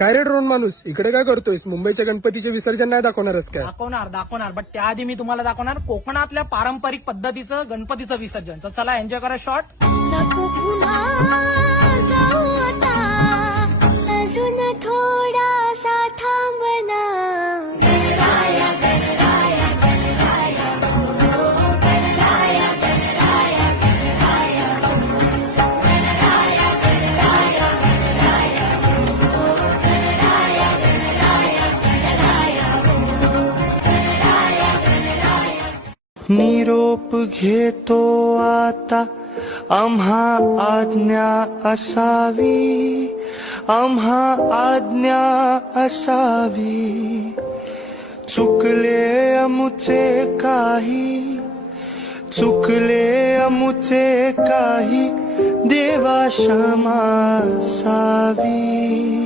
काय रे ड्रोन माणूस? इकडे काय करतोयस? मुंबईच्या गणपतीचे विसर्जन नाही दाखवणारच काय? दाखवणार दाखवणार. बट त्याआधी मी तुम्हाला दाखवणार कोकणातल्या पारंपरिक पद्धतीचं गणपतीचं विसर्जन. तर चला एन्जॉय करा शॉर्ट निरोप घेतो आता. आम्हा आज्ञा असावी. आम्हा आज्ञा असावी. चुकले अमुचे काही. चुकले अमुचे काही. देवा क्षमा असावी.